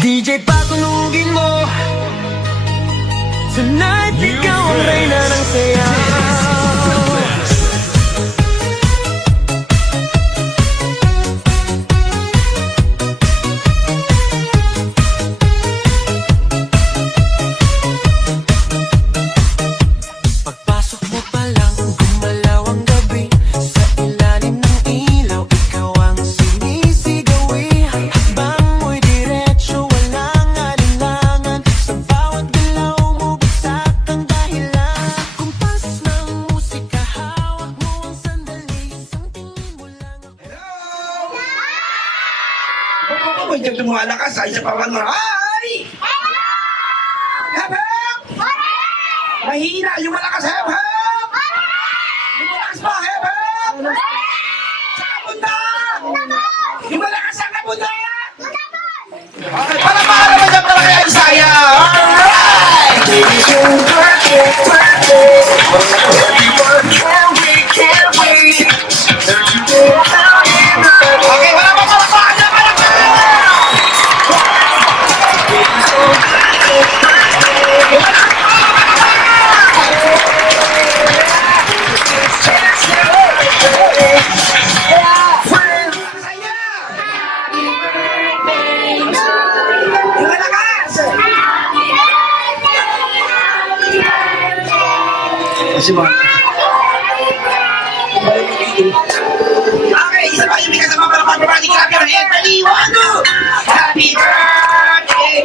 DJ patunugin mo. Tonight, ikaw ang reyna ng saya. Pagpasok mo pa lang, gumalaw ang gabi. Sa ilalim ng ilaw, ikaw ang sinisigawi. Hakbang mo'y diretso, walang alinlangan. Sa bawat galaw mo, bagsak ang dahilan. Kumpas ng musika, hawak mo ang sandali. Isang tingin mo lang ako. Hello! Kung dyan tumalakas, ay sa pawan mo. Ay! Hep, hep! Mahina yung malakas, hep, hep! Yung malakas pa, hep, hep! Sa kabunda! Yung malakas sa kabunda! Okay, para naman dyan para kay Isaya! Alright! Okay, wala pa palakpakan na palakpakan! Isaya! Yung malakas! Kasi mga... Okay, isa pa yung bigas ng mga palakpakan. Clap your hands. Ready? 1, 2! Happy birthday!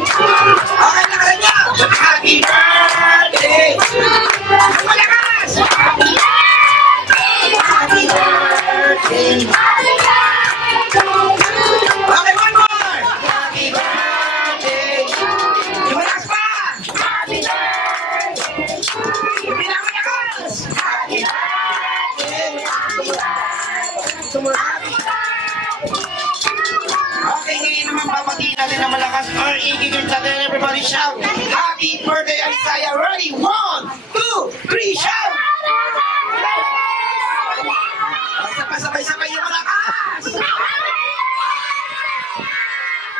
Okay, nakasan niya! Happy birthday! Yung malakas! Happy birthday! Happy birthday! Okay, one more! Happy birthday! Yung malakas pa! Happy birthday! Yung pinakamalakas! Happy birthday! Happy birthday! Okay, ngayon naman papatiin natin ang malakas or igigil natin. Everybody shout! Happy birthday, Isaiah! Ready? 1, 2, 3, shout! Sabay-sabay yung malakas!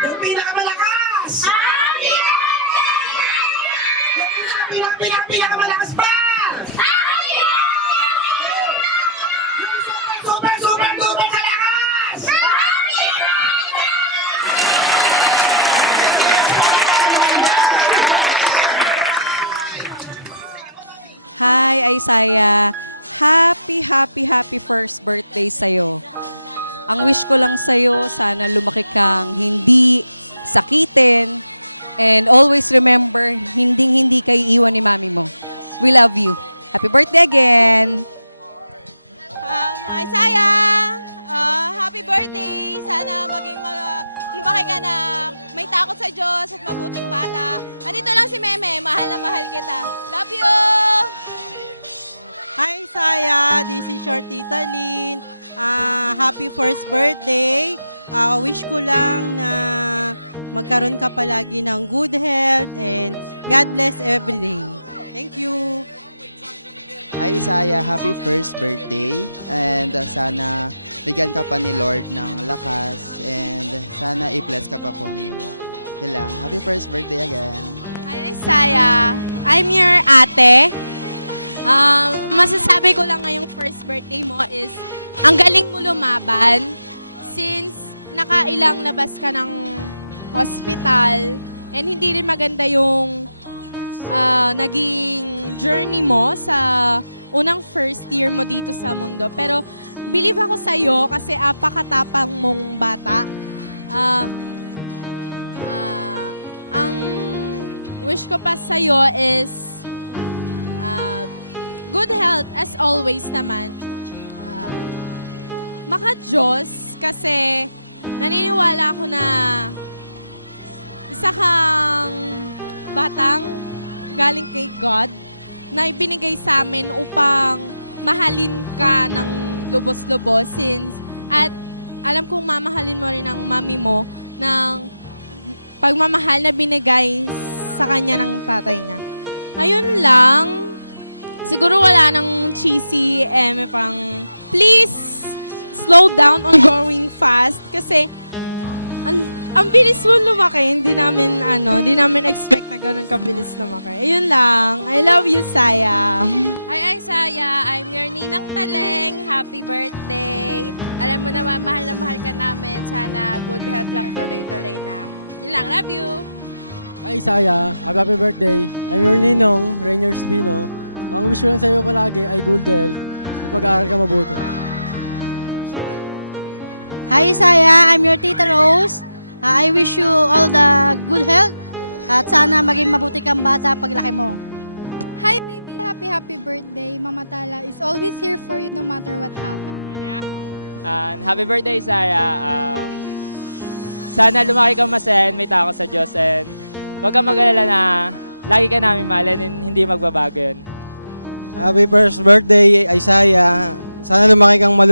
Yung pinakamalakas! Yung pinakamalakas pa! Yung super kalakas!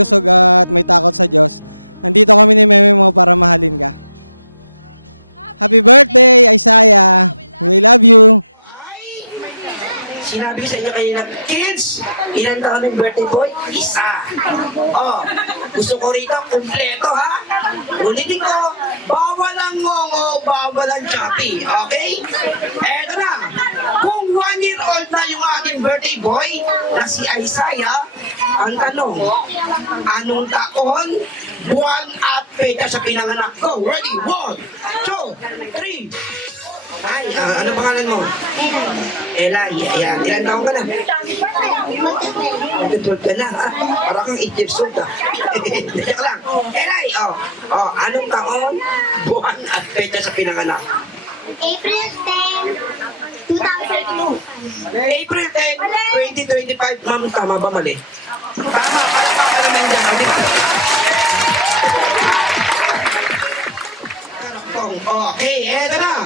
Ay! Sinabi ko sa inyo kanina, kids, ilan taon ng birthday boy? Isa. Oh, gusto ko rito, kumpleto ha? Ulitin ko, bawal ang ngongo, bawal ang choppy. Okay? Eto na, kung 1 year old na yung ating birthday boy, na si Isaiah, ang tanong, anong taon, buwan at peta sa pinanganak ko? Ready? 1, 2, 3. Ay, ano pangalan mo? Elay. Ayan. Ilan taon ka na? Mag-12 ka na, ha? Para kang 8 years old, ha? Teka lang. Elay, anong taon, buwan at petsa sa pinanganak? April 10, 2002. April 10, 2025. Ma'am, tama ba mali? Tama, palakpakan naman dyan. Di ba? Okay, eto na.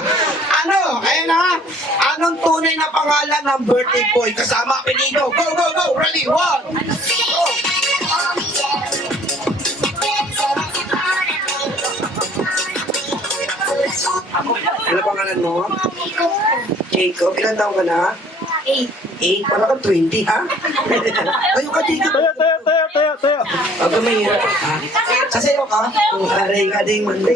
Ayan na. Anong tunay na pangalan ng birthday boy? Kasama apelido. Go, go, go. Ready? 1. Ano pangalan mo? Jacob. Ilan taong ka na? 8. Wala kang 20, ha? Kayo ka, Jacob. Tayo. Huwag ka mahirap, ha? Sasayaw ka? Kung aray ka ding mandi.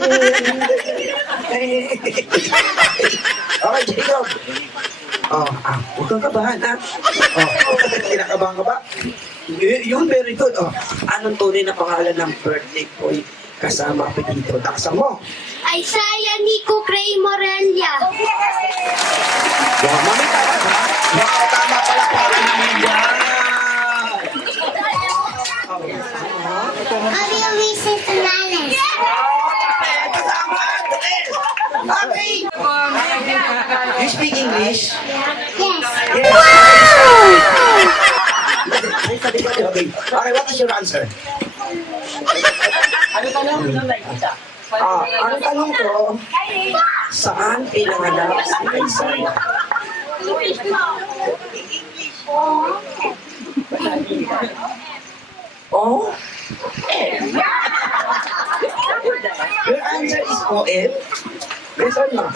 Okay, Jacob. Huwag kang kabahan, ha? Kinakabahan ka ba? Yun, very good. Anong tunay na pangalan ng birthday boy kasama apelido? Taksa mo. Isaiah Nico Cray Morelia. Wow, mami, tama ba? Wow, tama pala para naman yan. Maria Luisa Tonales. Kasama. Okay. You speak English? Yes. Yes. Okay. Okay, what is your answer? Ang tanong ko, saan pinanganak si Isaiah? Oh? Your answer is OM? Yes or no?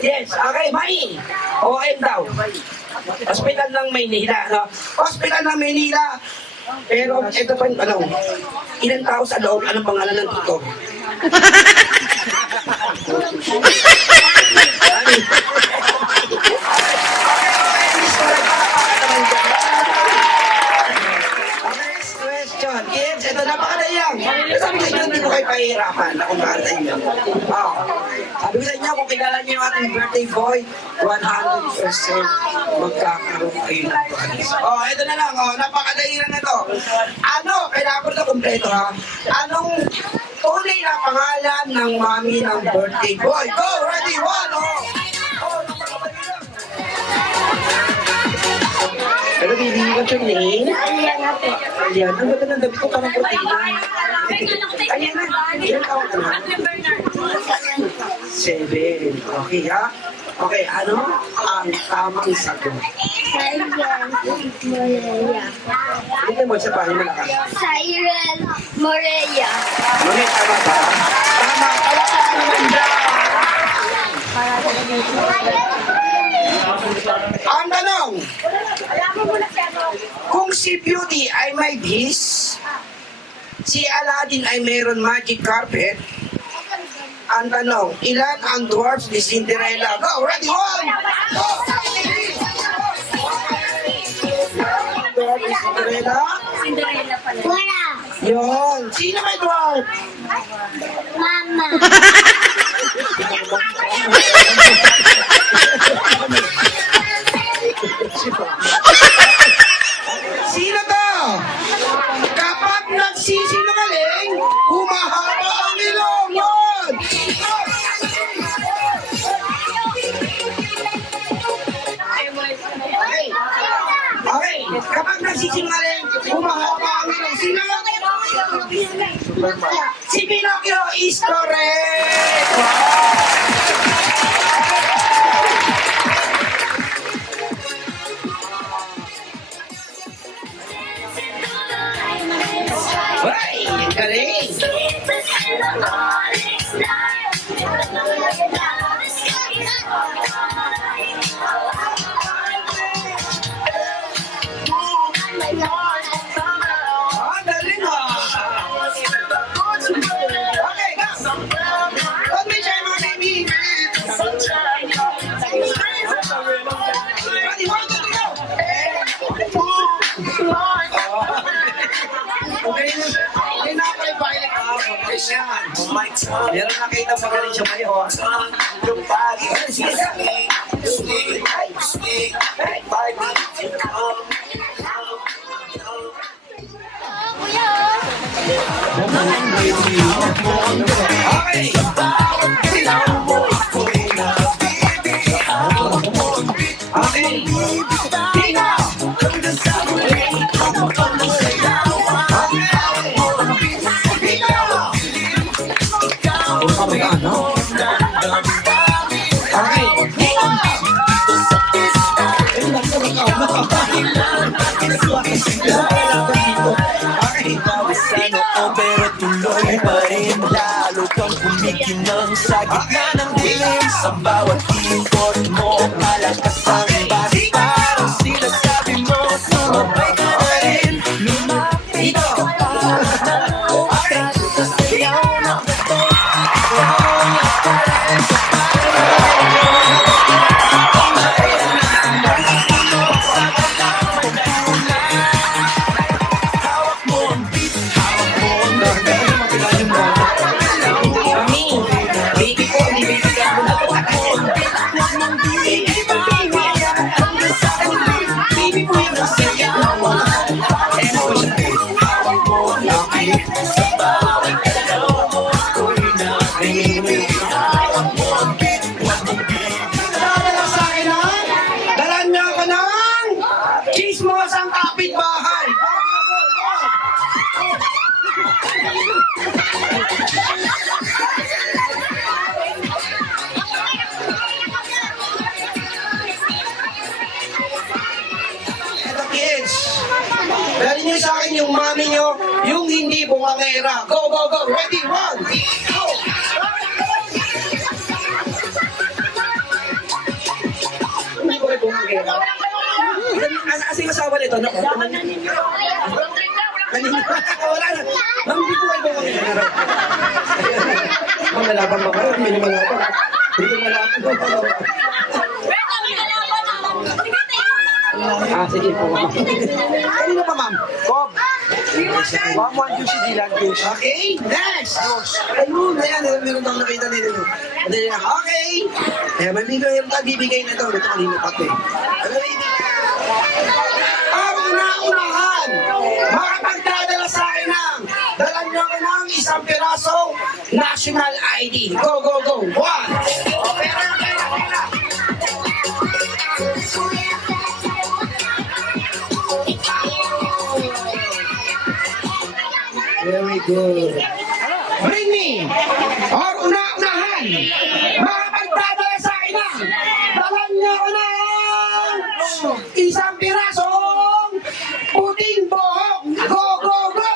Yes. Okay, Mai. OM daw. Hospital ng Maynila. No? Hospital ng Maynila. Pero ito pa yung tanong. Ilang tao sa loob? Anong pangalan ng tutor? Next question. Kids, ito napakadayang. Sabi ko sa inyo, hindi ko kayo pahihirapan na kung bakit sa inyo. Sabi ko sa inyo, kung kilala niyo yung ating birthday boy, 100% magkakaroon kayo ng prize. Ito na lang. Napakadayang na to. Kailangan ko ito kompleto, ha? Anong tunay na pangalan ng mami ng birthday boy? Go! Ready? 1, Pero baby, what's your name? Aliana po. Ayan, ang ganda ng dabi ko parang protina. Ayan na, ilan taon ka na? 7. Okay, ha? Okay, ano ang tamang sagot? Cyril Morelia. Hindi mo sa pahay malakas. Cyril Morelia. Mami, tama ba? Tama, pala ka naman dyan. Ang tanong, kung si Beauty ay may bis, si Aladdin ay mayroon magic carpet, ang tanong, ilan ang dwarfs ni Cinderella? Go, ready, 1! Go! Dwarf ni Cinderella? Wala. Yun. Sino may dwarf? Mama. Sino to? Kapag nagsisinungaling, humahaba ang ilong. Yun! Okay. Kapag nagsisinungaling, humahaba ang ilong. Sino? Si Pinocchio is correct! Ay, ang galing. Ah, galing ha. Okay, go. Pag may siya mga baby. Ready, 1, 2, 3, go. Okay na. Okay na ako yung pilot. Okay yan. Meron nakita magaling siya ngayon. Ay, sige, sige. Okay. Okay. Tina! Sana o pero tuloy pa rin. Lalo kang kumikinang sa gitna ng dilim. Sa bawat import mo, malakas ang bas. Parang sinasabi mo, sumabay ka na rin. Lumapit ka pa ng oras. Sasayaw na ito. Hawak mo ang beat, hawak mo ang Baby ko, nibibigyan mo na ito. Baby ko yung nasayawan. Dala sa akin ha? Dalan niyo ako ng chismosang kapitbahay. Ito kids, dali niyo sa akin yung mami niyo, yung hindi bungangera. Go, go, go. Ready, 1, go. Hindi ko rin bungangera. Kasi yung asawa nito, no? Kanina, wala na. Ma'am, hindi ko kayo bungangera. Ma'am, nalaban ba kayo? Hindi naman nalaban. Hindi naman nalaban. Ah, sige po. Kanina pa, ma'am? Bob. Ma'am, 1 juicy dilan juice. Okay, next. Ayun, ayan. Meron daw nakita nila. Okay. Kaya may bibigay na daw. Ito kanina pa ito eh. Ano na hindi? Ang una-unahan, makapagdadala sa akin ng dalan niyo ako ng isang pirasong national ID. Go, go, go. 1. O, pera. Very good. Bring me, or una-unahan, makapagdadala sa akin ng dalan niyo ako ng isang pirasong puting buhok. Go, go, go!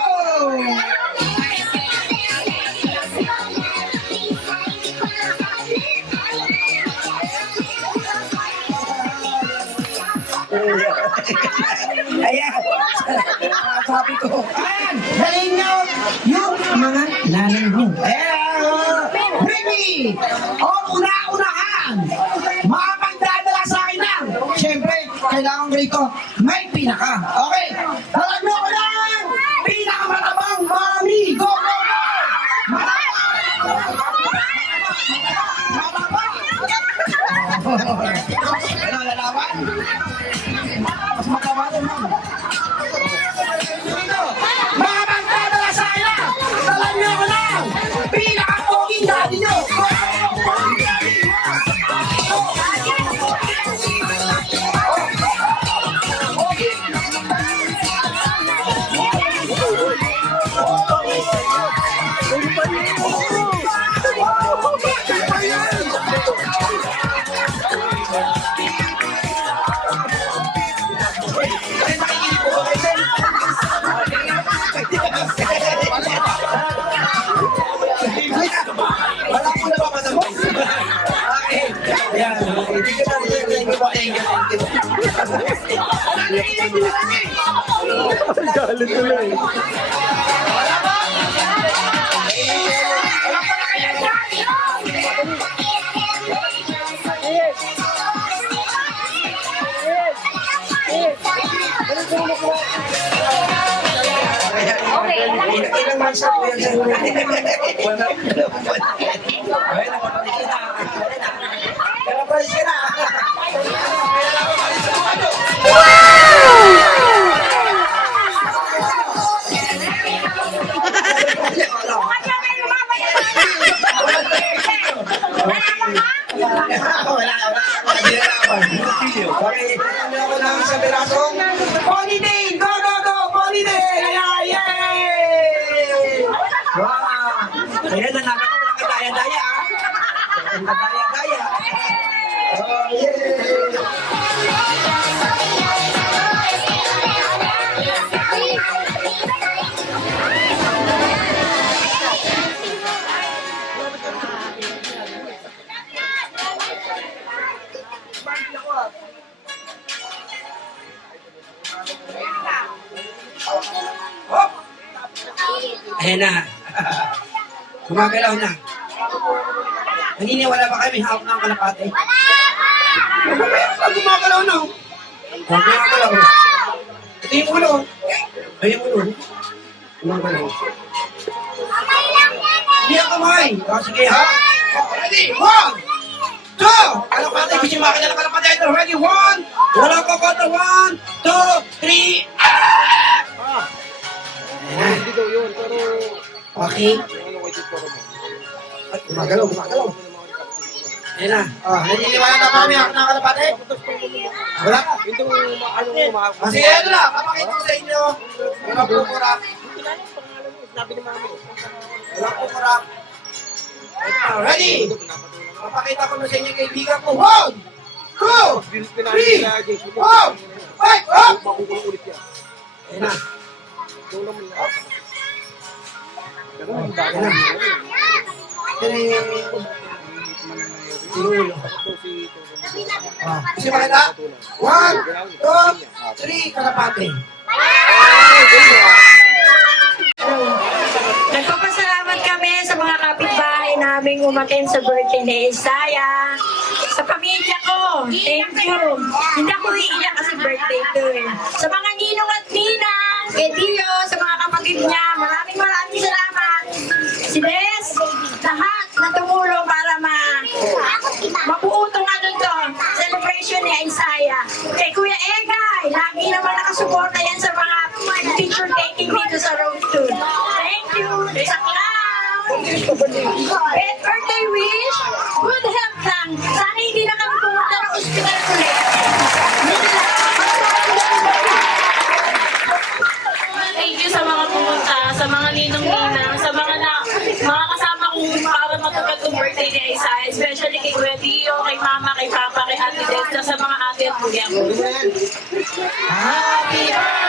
Ayan. Sabi ko. Ayan. Dalhin nyo yung mga nanay mo. Ayan. Bring me. O una-unahan. Makapagdadala sa akin ng. Siyempre, kailangan ko rito may pinaka. Okay. Dalan nyo ko lang. Pinakamatabang mami. Go, go, go. Ano, lalaban? Mas mataba ito, ma'am. Dito, makapagdadala sa akin na. Dalan niyo ako lang. Pinaka-poging daddy niyo. Okay. tuloy. Wala ba? Wala pa na kaya dyan! Okay, Ilang months na po yan sa wala. Ay, nakapalis ka na. Nakapalis ka na. Kaya nakapalis sa mga ano. Wala. Hindi na naman. Okay, ano ako lang sa pirasong Ponytail! Go! Ponytail! Yay! Wow! Ayan, nanaka ko walang kadaya-daya, ah. Walang kadaya-daya. Oh, yay! Hop! Ayan na. Gumagalaw na. Naniniwala ba kayo may hawak ng kalapate? Meron pa gumagalaw na. Gumagalaw. Ito yung ulo. Ay, yung ulo. Gumagalaw. Hindi ang kamay. Sige ha. Ready? 1, 2. Kalapate. Gusto yung makakita ng kalapate. Ready? 1. Wala ka pa. 1, 2, 3. Hindi daw yun, pero Okay. ano kay Tito mo? At gumagalaw. Ayan na. Naniniwala na kami ako ng kalapate? Wala ka. Ito ano mo mahal. Kasi ano lang, papakita ko sa inyo. Wala po kurap. Sabi ni Mami. Wala po kurap. Ready? Papakita ko na sa inyo yung kaibigan ko. 1, 2, 3, 4, 5, up! Makukulong ulit yan. Ayan na. Ito naman na. Pero ang dami Ayan na. Tinulo. Ito si Kasi makita? 1, 2, 3, kalapate. Nagpapasalamat kami sa mga kapitbahay naming umaten sa birthday ni Isaya. Sa pamilya ko, thank you. Hindi ako iiyak kasi birthday ko eh. Sa mga ninong at ninang, kay Dio, sa mga kapatid niya, maraming salamat. Si Des, lahat na tumulong para mabuo tong ano to, celebration ni Isaya. Kay Kuya Egay, lagi naman nakasuporta yan sa mga picture taking dito sa road tour. Thank you. Sa clown. And birthday wish, good health lang. Sana hindi na kami pumunta ng ospital ulit. Thank you sa mga pumunta, sa mga ninong-ninang, sa mga kasama kong para matupad yung birthday ni Isaiah, especially kay Kuya Dio, kay Mama, kay Papa, kay Ate Des, sa mga ate at kuya ko. Happy birthday!